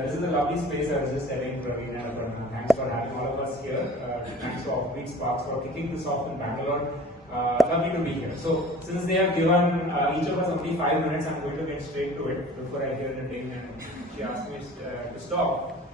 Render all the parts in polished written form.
This is a lovely space. I was just telling Praveen and Aparna. Thanks for having all of us here. Thanks to Offbeat Sparks for kicking this off in Bangalore. Lovely to be here. So, since they have given each of us only 5 minutes, I'm going to get straight to it before I hear the name and she asked me to stop.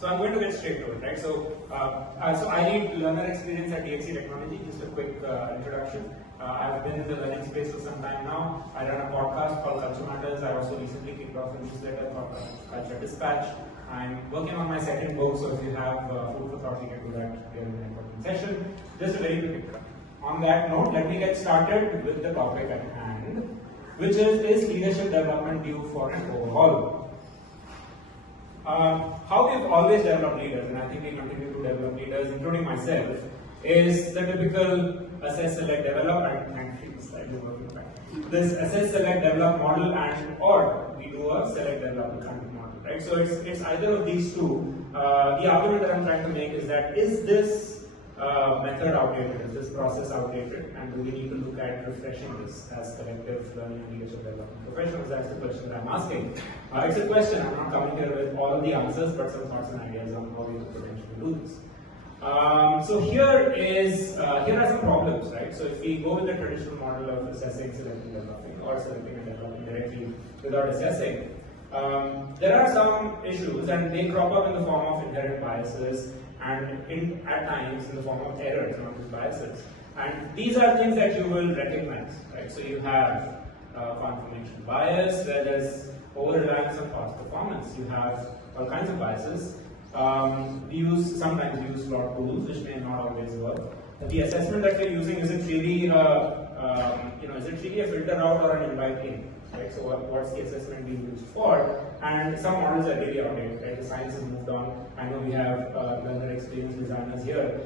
So I'm going to get straight to it, right? So I lead learner experience at DXC Technology. Just a quick introduction. I've been in the learning space for some time now. I run a podcast called Culture Matters. I also recently kicked off a newsletter called Culture Dispatch. I'm working on my second book, so if you have food for thought, you can do that during the networking session. Just a very quick introduction. On that note, let me get started with the topic at hand, which is leadership development due for an overhaul? How we've always developed leaders, and I think we continue to develop leaders, including myself, is the typical assess, select, develop, and slightly working back. This assess, select, develop model, and or we do a select, develop, and content model, right? So it's either of these two. The argument that I'm trying to make is that is this method outdated? Is this process outdated? And do we need to look at refreshing this as collective learning and leadership development professionals? That's the question that I'm asking. It's a question. I'm not coming here with all of the answers, but some thoughts and ideas on how we could potentially do this. So here are some problems, right? So if we go with the traditional model of assessing, selecting, developing, or selecting and developing directly without assessing, there are some issues, and they crop up in the form of inherent biases, and at times in the form of errors, not just biases. And these are things that you will recognize, right? So you have confirmation bias, where there's over-reliance on past performance. You have all kinds of biases. Sometimes we use flawed tools, which may not always work. The assessment that we're using, is it really a filter out or an invite in? Right? So what's the assessment being used for? And some models are really outdated, right? The science has moved on. I know we have learner experience designers here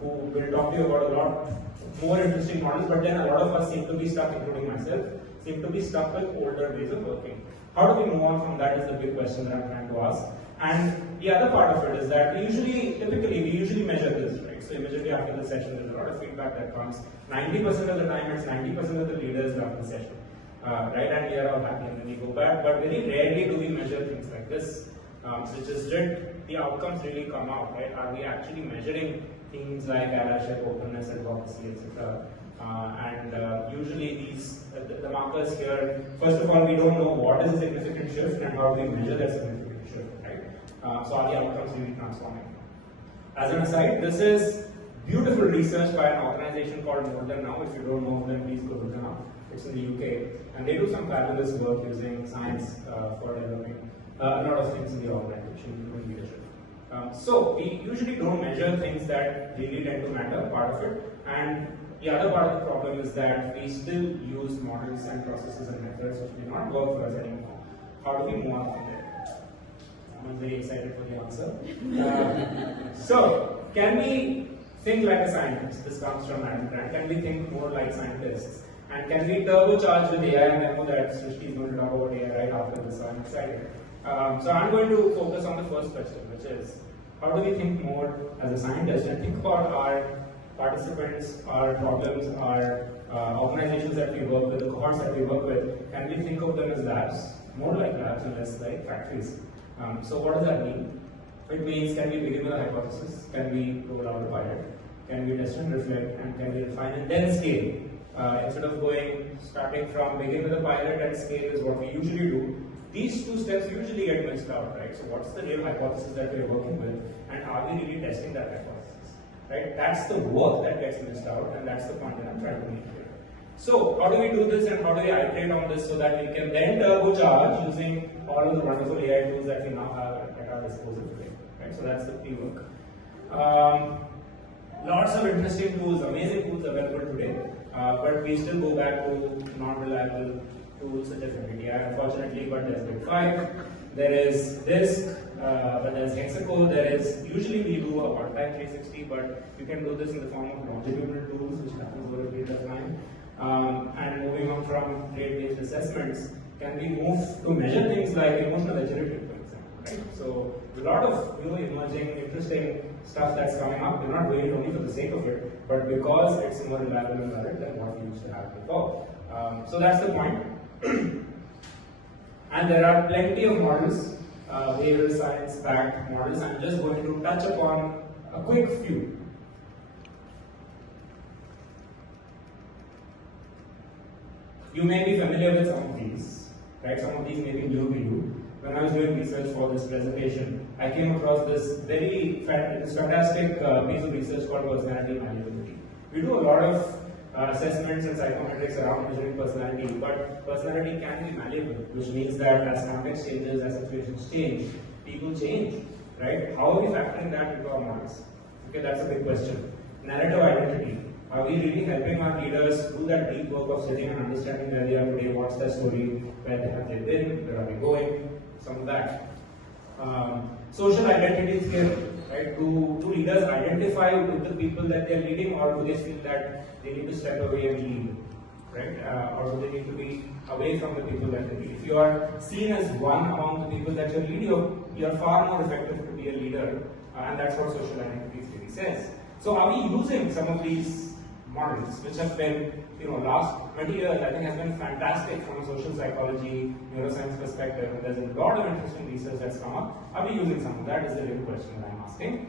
who will talk to you about a lot more interesting models, but then a lot of us seem to be stuck, including myself, seem to be stuck with older ways of working. How do we move on from that is the big question that I'm trying to ask. And the other part of it is that we usually measure this, right? So immediately after the session, there's a lot of feedback that comes. 90% of the time, it's 90% of the leaders love the session. Right, and we are all happy and then we go back, but very rarely do we measure things like this. So just did the outcomes really come out, right? Are we actually measuring things like allyship, openness, advocacy, etc.? Usually the markers here, first of all, we don't know what is a significant shift and how do we measure that significant shift, right? So are the outcomes really transforming? As an aside, this is beautiful research by an organization called More Than Now. If you don't know them, please go look them up. It's in the UK, and they do some fabulous work using science for developing a lot of things in the organization, including leadership. So we usually don't measure things that really tend to matter, part of it, and the other part of the problem is that we still use models and processes and methods which may not work for us anymore. How do we move on from there? I'm very excited for the answer. So, can we think like a scientist? This comes from Adam Grant. Can we think more like scientists? And can we turbocharge with AI? And I know that Srishti is going to talk about AI right after this, so I'm excited. So I'm going to focus on the first question, which is, how do we think more as a scientist and think about our participants, our problems, our organizations that we work with, the cohorts that we work with? Can we think of them as labs, more like labs and less like factories? So what does that mean? It means, can we begin with a hypothesis? Can we roll out a pilot? Can we test and reflect? And can we refine and then scale? Instead of starting from begin with a pilot and scale is what we usually do, these two steps usually get missed out, right? So what's the real hypothesis that we're working with, and are we really testing that hypothesis, right? That's the work that gets missed out, and that's the point that I'm trying to make here. So how do we do this, and how do we iterate on this so that we can then turbocharge using all of the wonderful AI tools that we now have at our disposal today, right? So that's the pre-work. Lots of interesting tools, amazing tools available today. But we still go back to non-reliable tools such as NVIDIA, unfortunately, but there's Big 5, there is Disk, but there's Hexaco, there is, usually we do a one-time 360, but you can do this in the form of longitudinal tools, which happens over a period of time. And moving on from grade-based assessments, can we move to measure things like emotional agility, for example, right? So, a lot of new emerging, interesting stuff that's coming up. We're not doing it only for the sake of it, but because it's more reliable and valid than what we used to have before. So that's the point. And there are plenty of models behavioral science-backed models. I'm just going to touch upon a quick few. You may be familiar with some of these, right? Some of these may be new to you. When I was doing research for this presentation, I came across this fantastic piece of research called personality malleability. We do a lot of assessments and psychometrics around measuring personality, but personality can be malleable, which means that as context changes, as situations change, people change, right? How are we factoring that into our models? Okay, that's a big question. Narrative identity. Are we really helping our leaders do that deep work of sitting and understanding where they are today, what's their story, where have they been, where are we going, some of that. Social identity theory, right? Do leaders identify with the people that they are leading, or do they feel that they need to step away and lead, right? Or do they need to be away from the people that they lead? If you are seen as one among the people that you're leading, you're far more effective to be a leader, and that's what social identity theory says. So are we using some of these models, which have been, last 20 years, I think has been fantastic from a social psychology, neuroscience perspective, and there's a lot of interesting research that's come up. Are we using some of that is the real question that I'm asking.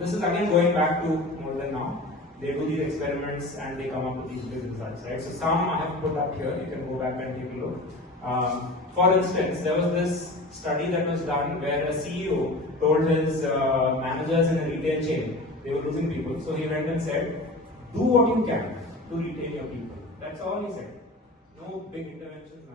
This is again going back to more than now. They do these experiments and they come up with these big results, right? So some I have put up here, you can go back and take a look. For instance, there was this study that was done where a CEO told his managers in a retail chain, they were losing people, so he went and said, do what you can to retain your people. That's all he said. No big interventions.